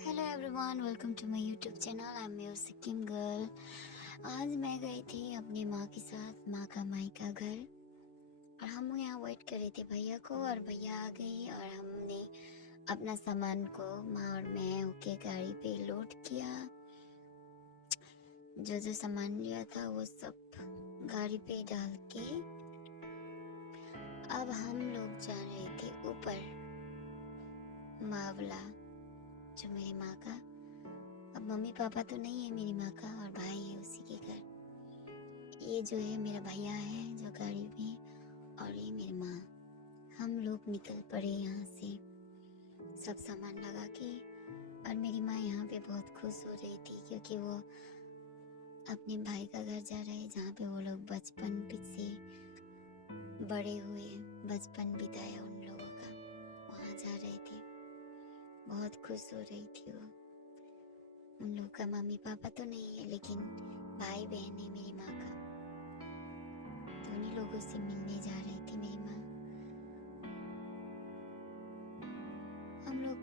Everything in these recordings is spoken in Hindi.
Hello everyone, welcome to my YouTube channel. I am your Sikkim girl. आज मैं गई थी अपनी माँ के साथ माँ का मायका घर, और हम यहाँ वेट कर रहे थे भैया को, और भैया आ गई और हमने अपना सामान को माँ और मैं होके गाड़ी पे लोड किया। जो सामान लिया था वो सब गाड़ी पे डाल के अब हम लोग जा रहे थे ऊपर, मावला, जो मेरी माँ का। अब मम्मी पापा तो नहीं है मेरी माँ का, और भाई है उसी के घर। ये जो है मेरा भैया है जो गाड़ी में, और ये मेरी माँ। हम लोग निकल पड़े यहाँ से सब सामान लगा के, और मेरी माँ यहाँ पे बहुत खुश हो रही थी क्योंकि वो अपने भाई का घर जा रहे हैं जहाँ पे वो लोग बचपन से बड़े हुए, बचपन बिताया उन लोगों का, वहाँ जा रहे थे। बहुत खुश हो रही थी वो। उन लोग का मम्मी पापा तो नहीं है, लेकिन भाई बहन है मेरी माँ का, तो उन्हीं लोगों से मिलने जा रही थी मेरी माँ। हम लोग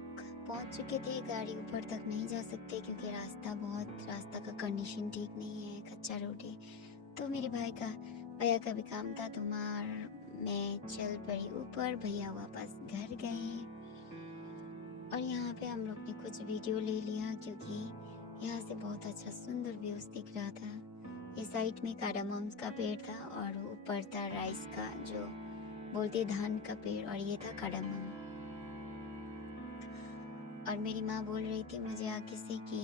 पहुँच चुके थे। गाड़ी ऊपर तक नहीं जा सकते क्योंकि रास्ता का कंडीशन ठीक नहीं है, कच्चा रोड है। तो मेरे भैया का भी काम था, तो माँ और मैं चल पड़ी ऊपर। भैया वापस घर गए, और यहाँ पे हम लोग ने कुछ वीडियो ले लिया क्योंकि यहाँ से बहुत अच्छा सुंदर व्यूज दिख रहा था। ये साइड में कार्डामम्स का पेड़ था और ऊपर था राइस का, जो बोलते धान का पेड़, और ये था कार्डामम। और मेरी माँ बोल रही थी मुझे आके से कि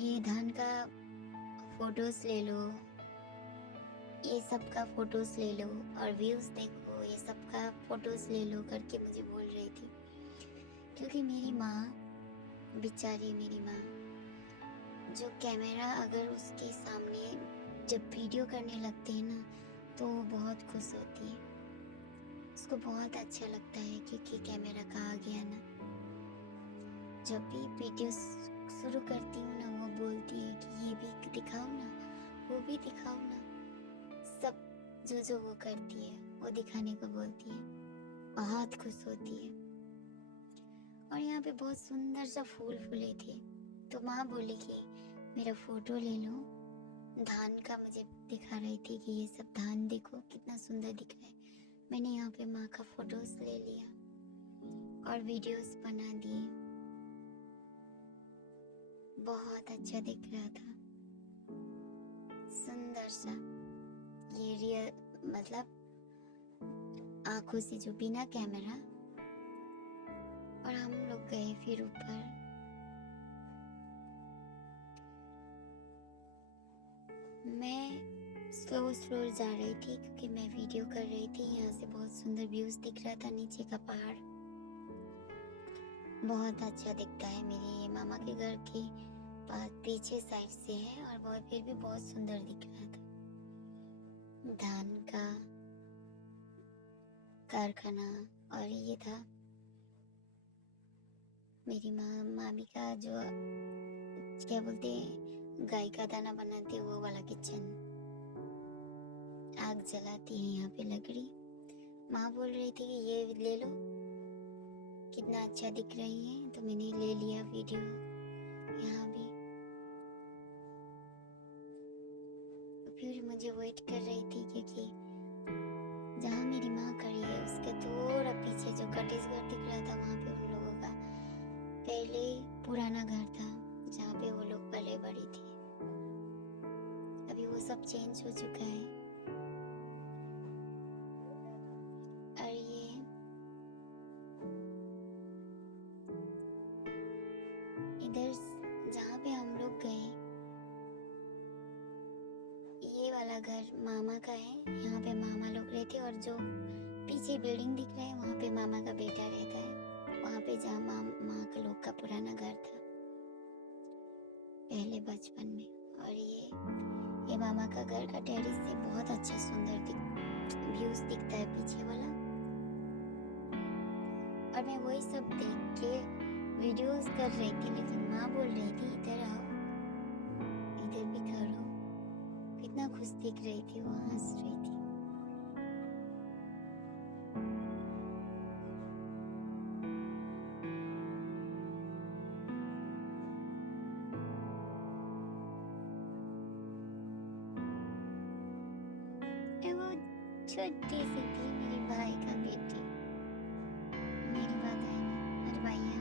ये धान का फोटोज ले लो, ये सब का फोटोज ले लो, और व्यूज देखो, ये सब का फोटोज ले लो करके मुझे बोल रही थी। क्योंकि मेरी माँ, बेचारी मेरी माँ, जो कैमरा अगर उसके सामने जब वीडियो करने लगते हैं ना, तो वो बहुत खुश होती है। उसको बहुत अच्छा लगता है क्योंकि कैमरा का आ गया ना। जब भी वीडियो शुरू करती हूँ ना, वो बोलती है कि ये भी दिखाओ ना, वो भी दिखाओ ना। सब जो वो करती है वो दिखाने को बोलती है। बहुत खुश होती है। और यहाँ पे बहुत सुंदर सा फूल फूले थे, तो माँ बोली कि मेरा फोटो ले लो। धान का मुझे दिखा रही थी कि ये सब धान देखो कितना सुंदर दिख रहा है। मैंने यहाँ पे माँ का फोटोज ले लिया और वीडियोस बना दिए। बहुत अच्छा दिख रहा था, सुंदर सा। ये रियल, मतलब आंखों से जो, बिना कैमरा। और हम लोग गए फिर ऊपर। मैं स्लो जा रही थी क्योंकि मैं वीडियो कर रही थी। यहाँ से बहुत सुंदर व्यूज दिख रहा था, नीचे का पहाड़ बहुत अच्छा दिखता है। मेरे मामा के घर के पास पीछे साइड से है, और बहुत फिर भी बहुत सुंदर दिख रहा था। धान का कारखाना, और ये था मेरी मामी का, जो क्या बोलते हैं, गाय का दाना बनाते वो वाला किचन। आग जलाती है यहाँ पे लकड़ी। माँ बोल रही थी कि ये ले लो, कितना अच्छा दिख रही है, तो मैंने ले लिया वीडियो। यहाँ भी फिर मुझे वेट कर रही थी क्योंकि जहाँ मेरी माँ खड़ी है उसके थोड़ा पीछे जो कटेज घर दिख रहा था, वहाँ पे उन लोगों का पहले पुराना घर था जहाँ पे वो लोग पले बड़ी थी। अभी वो सब चेंज हो चुका है। और ये इधर जहाँ पे हम लोग गए, ये वाला घर मामा का है। यहाँ पे मामा लोग रहते, और जो पीछे बिल्डिंग दिख रहा है वहाँ पे मामा का बेटा रहता है। वहाँ पे जहाँ माँ का लोग का पुराना घर था पहले बचपन में। और ये मामा का घर का टेरेस से बहुत अच्छा सुंदर व्यूज दिखता है पीछे वाला। और मैं वही सब देख के वीडियोस कर रही थी, लेकिन माँ बोल रही थी इधर आओ, इधर भी करो। कितना खुश दिख रही थी, वो हंस रही थी। छोटी सी थी, मेरे भाई का बेटी, मेरी बहन और भैया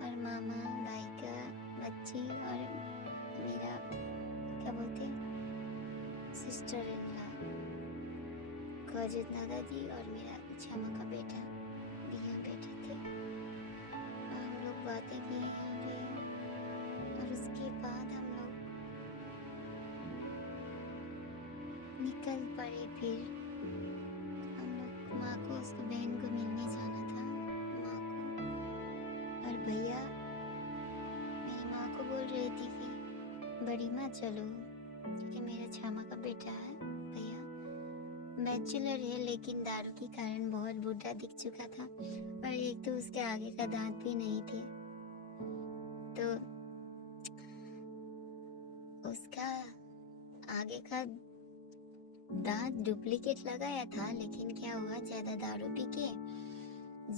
और मामा भाई का बच्ची और मेरा क्या बोलते सिस्टर इन लॉ, कजिन दादाजी और मेरा छामा का बेटा भी यहाँ बैठे थे और हम लोग बातें किए यहाँ पे। और उसके बाद हम लोग निकल पड़े। फिर हम लोग माँ को उसकी बहन को मिलने जाना था, माँ को। और भैया मेरी माँ को बोल रही थी कि बड़ी माँ चलो, क्योंकि मेरा छामा का बेटा है भैया, बैचलर है लेकिन दारू के कारण बहुत बूढ़ा दिख चुका था और एक तो उसके आगे का दांत भी नहीं थे, तो उसका आगे का दांत डुप्लीकेट लगाया था। लेकिन क्या हुआ, ज्यादा दारू पी के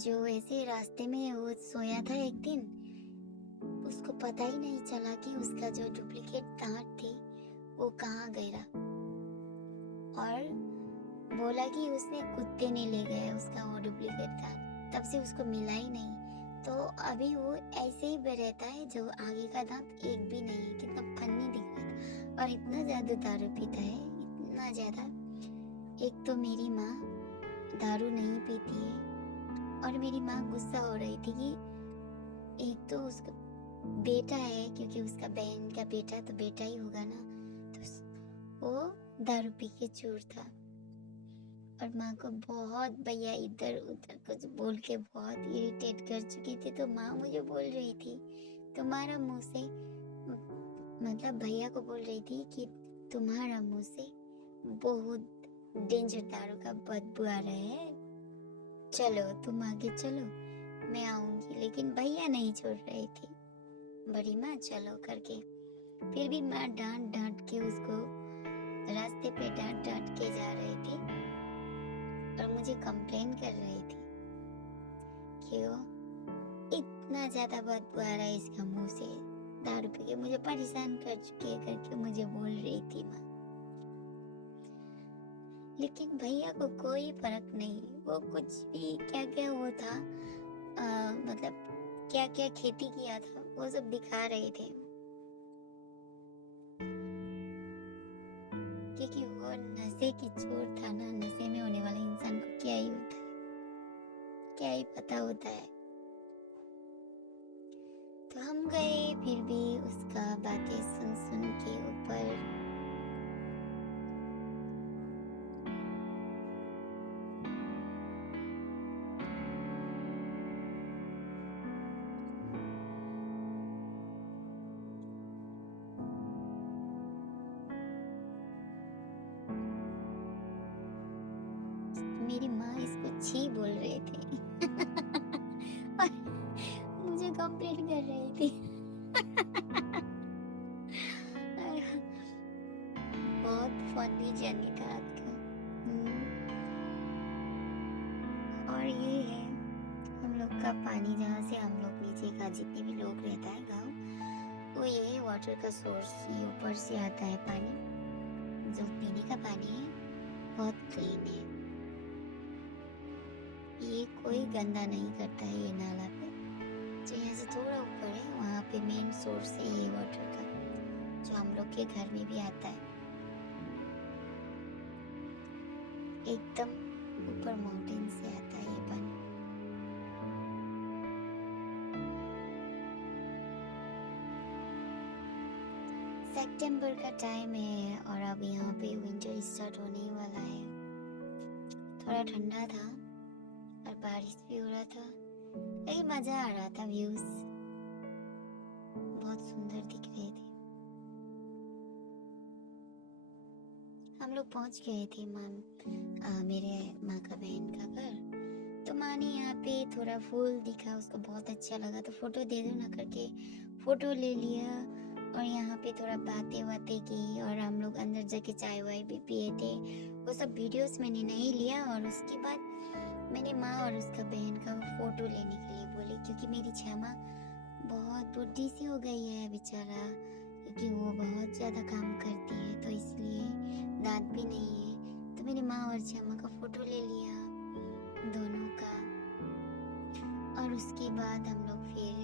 जो ऐसे रास्ते में वो सोया था एक दिन, उसको पता ही नहीं चला कि उसका जो डुप्लीकेट दांत थे वो कहाँ गया, और बोला कि उसने कुत्ते ने ले गया उसका वो डुप्लीकेट दांत, तब से उसको मिला ही नहीं। तो अभी वो ऐसे ही रहता है, जो आगे का दांत एक भी नहीं है। कितना फनी दिख रहा था और इतना ज्यादा दारू पीता है, इतना ज्यादा। एक तो मेरी माँ दारू नहीं पीती है और मेरी माँ गुस्सा हो रही थी कि एक तो उसका बेटा है, क्योंकि उसका बहन का बेटा तो बेटा ही होगा ना, तो वो दारू पी के चूर था। और माँ को बहुत भैया इधर उधर कुछ बोल के बहुत इरिटेट कर चुकी थी, तो माँ मुझे बोल रही थी, तुम्हारा मुंह से, मतलब भैया को बोल रही थी कि तुम्हारा मुंह से बहुत डेंजर दारू का बदबू आ रहा है, चलो तुम आगे चलो, मैं आऊंगी। लेकिन भैया नहीं छोड़ रही थी, बड़ी माँ चलो करके। फिर भी माँ डांट डांट के उसको रास्ते पे डांट डांट के जा रही थी और मुझे कंप्लेन कर रही थी कि वो इतना ज्यादा बदबू आ रहा है इसका मुंह से, दारू पी के मुझे परेशान कर चुकी है करके मुझे बोल रही थी माँ। लेकिन भैया को कोई फर्क नहीं, वो कुछ भी क्या क्या वो था, मतलब क्या क्या खेती किया था वो सब दिखा रहे थे, क्योंकि वो नशे की चोर था ना। नशे में होने वाले इंसान को क्या ही होता है, क्या ही पता होता है। तो हम गए, फिर भी उसका बातें सुन सुन के ऊपर मेरी माँ इसको छी बोल रहे थे और मुझे कंप्लेंट कर रही थी बहुत फनी जर्नी था आज का। और ये है हम लोग का पानी, जहाँ से हम लोग नीचे का जितने भी लोग रहता है गाँव, वो ये वाटर का सोर्स, ये ऊपर से आता है पानी, जो पीने का पानी है बहुत क्लीन है। ये कोई गंदा नहीं करता है ये नाला पे, जो यहाँ से थोड़ा ऊपर है वहाँ पे मेन सोर्स है ये वाटर का, जो हम लोग के घर में भी आता है। एकदम ऊपर माउंटेन से आता है ये पानी। सितंबर का टाइम है और अब यहाँ पे विंटर स्टार्ट होने वाला है। थोड़ा ठंडा था और बारिश भी हो रहा था, लेकिन मजा आ रहा था। व्यूज बहुत सुंदर दिख रहे थे। हम लोग पहुंच गए थे मेरे माँ का बहन का घर। तो माँ ने यहाँ पे थोड़ा फूल दिखा, उसको बहुत अच्छा लगा, तो फोटो दे दो ना करके फोटो ले लिया और यहाँ पे थोड़ा बातें बातें की और हम लोग अंदर जाके चाय वाय भी पिए थे। वो सब वीडियोस मैंने नहीं लिया और उसके बाद मैंने माँ और उसका बहन का फोटो लेने के लिए बोली, क्योंकि मेरी छामा बहुत बुढ़ी सी हो गई है बेचारा, क्योंकि वो बहुत ज़्यादा काम करती है, तो इसलिए दाँत भी नहीं है। तो मेरी माँ और छम्मा का फ़ोटो ले लिया दोनों का, और उसके बाद हम लोग फिर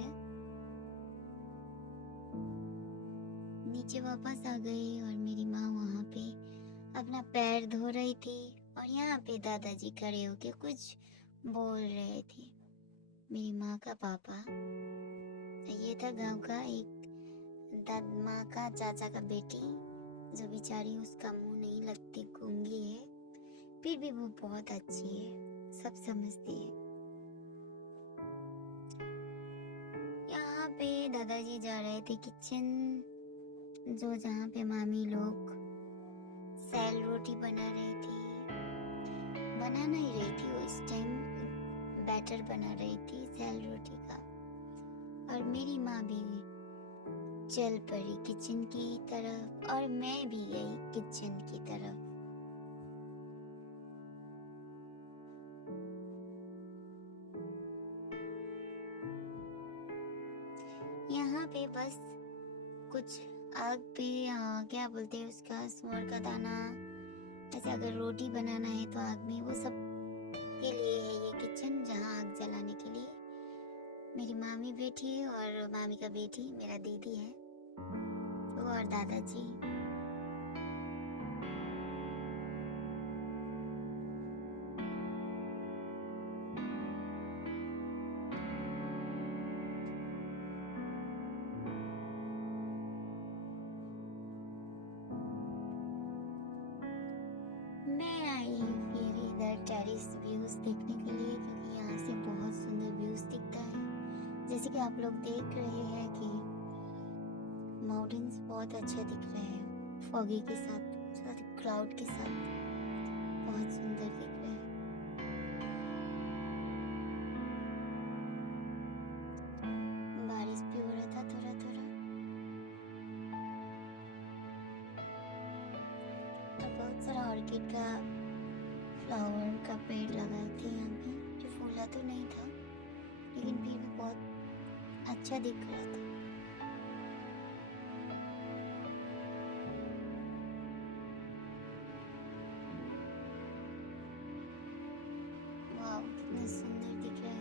नीचे वापस आ गए और मेरी माँ वहाँ पे अपना पैर धो रही थी और यहाँ पे दादाजी खड़े होके कुछ बोल रहे थे। मेरी माँ का पापा, ये था गांव का एक माँ का चाचा का बेटी, जो बेचारी उसका मुंह नहीं लगती, गूंगी है, फिर भी वो बहुत अच्छी है, सब समझती है। यहाँ पे दादाजी जा रहे थे किचन, जो जहाँ पे मामी लोग सेल रोटी बना नहीं रही थी, वो इस टाइम बैटर बना रही थी सेल रोटी का। और मेरी माँ भी चल पड़ी किचन की तरफ और मैं भी गई किचन की तरफ। यहाँ पे बस कुछ आग पे क्या बोलते हैं उसका, सूअर का दाना, ऐसे अगर रोटी बनाना है तो आग में, वो सब के लिए है ये किचन, जहाँ आग जलाने के लिए। मेरी मामी बैठी है और मामी का बेटी मेरा दीदी है, वो और दादाजी। मैं आई फिर इधर टेरेस व्यूज देखने के लिए, क्योंकि यहाँ से बहुत सुंदर व्यूज दिखता है। जैसे कि आप लोग देख रहे हैं कि माउंटेन्स बहुत अच्छा दिख रहे हैं, फॉगी के साथ क्लाउड के साथ बहुत सुंदर दिख रहे हैं। बारिश भी हो रहा था थोड़ा थोड़ा, और बहुत सारा ऑर्किड का फ्लावर का पेड़ लगाए थे यहाँ पे, जो फूला तो नहीं था लेकिन फिर भी बहुत अच्छा दिख रहा था। वाह, कितना सुंदर दिख रहा है।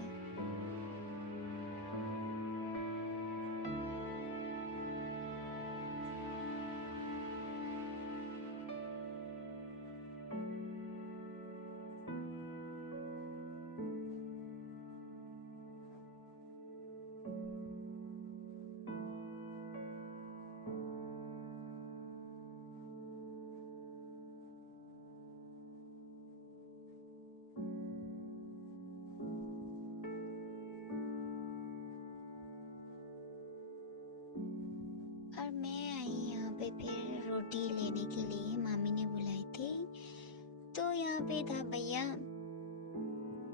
और मैं आई यहाँ पे फिर रोटी लेने के लिए, मामी ने बुलाई थी। तो यहाँ पे था भैया,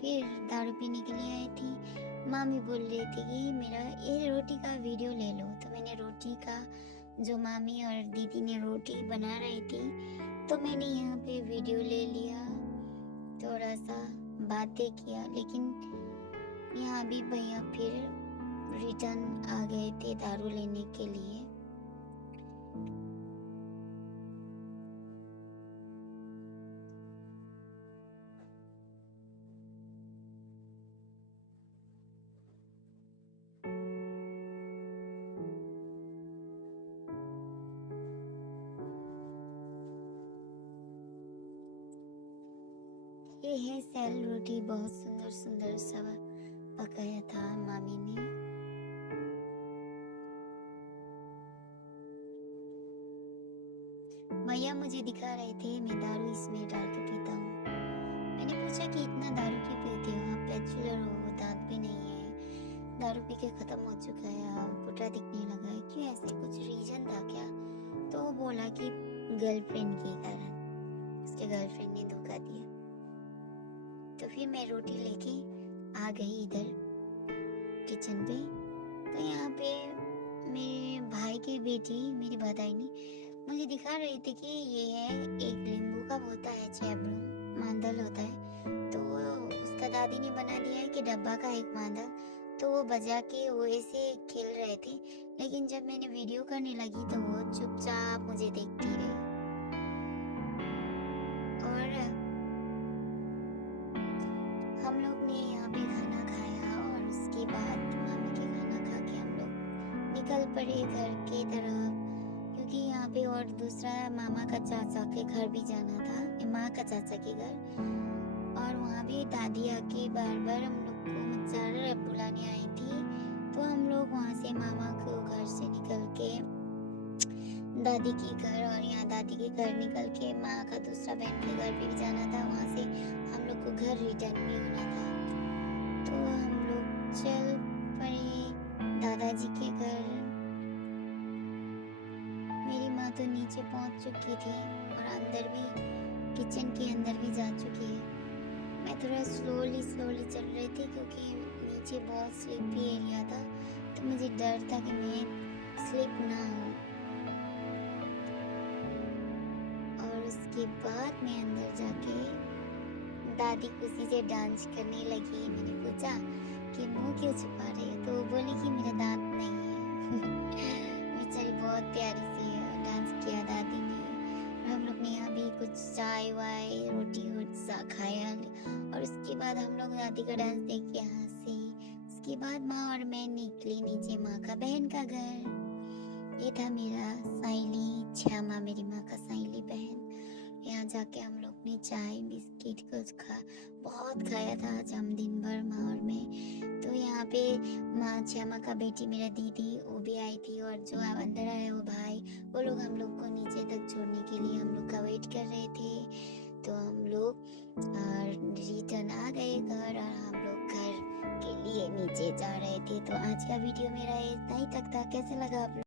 फिर दारू पीने के लिए आई थी। मामी बोल रही थी कि मेरा ये रोटी का वीडियो ले लो, तो मैंने रोटी का, जो मामी और दीदी ने रोटी बना रही थी, तो मैंने यहाँ पे वीडियो ले लिया, थोड़ा सा बातें किया। लेकिन यहाँ भी भैया फिर रिटर्न आ गए थे दारू लेने के लिए। ये है सेल रोटी, बहुत सुंदर सुंदर सा पकाया था मामी ने। भैया मुझे दिखा रहे थे मैं दारू इसमें डाल के पीता हूँ। मैंने पूछा कि इतना दारू क्यों पीते हो, आप बैचलर हो, दांत भी नहीं है, दारू पी के खत्म हो चुका है, आप पुटरा दिखने लगा है, क्यों, ऐसे कुछ रीजन था क्या? तो वो बोला कि गर्लफ्रेंड के कारण, उसके गर्लफ्रेंड ने धोखा दिया। तो फिर मैं रोटी लेके आ गई इधर किचन पे। तो यहाँ पे मेरे भाई की बेटी, मेरी भदाइनी, मुझे दिखा रही थी कि ये है एक नींबू का होता है, चैबरू मांदल होता है, तो उसका दादी ने बना दिया है कि डब्बा का एक मांदल, तो वो बजा के वो ऐसे खेल रहे थे, लेकिन जब मैंने वीडियो करने लगी तो वो चुपचाप मुझे देखती रही। और हम लोग ने यहाँ पे खाना खाया और उसके बाद मामी के खाना खा के हम लोग निकल पड़े घर के तरफ, क्योंकि यहाँ पे और दूसरा मामा का चाचा के घर भी जाना था, माँ का चाचा के घर। और वहाँ भी दादी आके बार बार हम लोग को मच्छर बुलाने आई थी, तो हम लोग वहाँ से मामा के घर से निकल के दादी के घर, और यहाँ दादी के घर निकल के माँ का दूसरा बहन के घर पे भी जाना था, वहाँ से हम लोग को घर रिटर्न भी होना था। तो हम लोग चल पड़े दादाजी के घर। मेरी माँ तो नीचे पहुँच चुकी थी और अंदर भी, किचन के अंदर भी जा चुकी है। मैं थोड़ा स्लोली चल रही थी क्योंकि नीचे बहुत स्लिपी एरिया था, तो मुझे डर था कि मैं स्लिप ना हो। और उसके बाद मैं अंदर जाके दादी खुशी से डांस करने लगी। मैंने पूछा कि मुंह क्यों छुपा रही है, तो वो बोली कि मेरा दांत नहीं है। बेचारी बहुत प्यारी सी डांस किया दादी ने। और हम लोग ने यहाँ भी कुछ चाय वाय रोटी सा खाया, और उसके बाद हम लोग दादी का डांस देख के हंसे। उसके बाद माँ और मैं निकली नीचे माँ का बहन का घर। ये था मेरा साइली श्यामा, मेरी माँ का साइली बहन। यहाँ जाके हम लोग ने चाय बिस्किट कुछ बहुत खाया था आज हम दिन भर, माँ और मैं। तो यहाँ पे माँ श्यामा का बेटी मेरा दीदी वो भी आई थी, और जो अंदर आया वो भाई, वो लोग हम लोग को नीचे तक छोड़ने के लिए हम लोग का वेट कर रहे थे। तो हम लोग रिटर्न आ गए घर, और हम लोग घर के लिए नीचे जा रहे थे। तो आज का वीडियो मेरा इतना ही तक था। कैसे लगा आप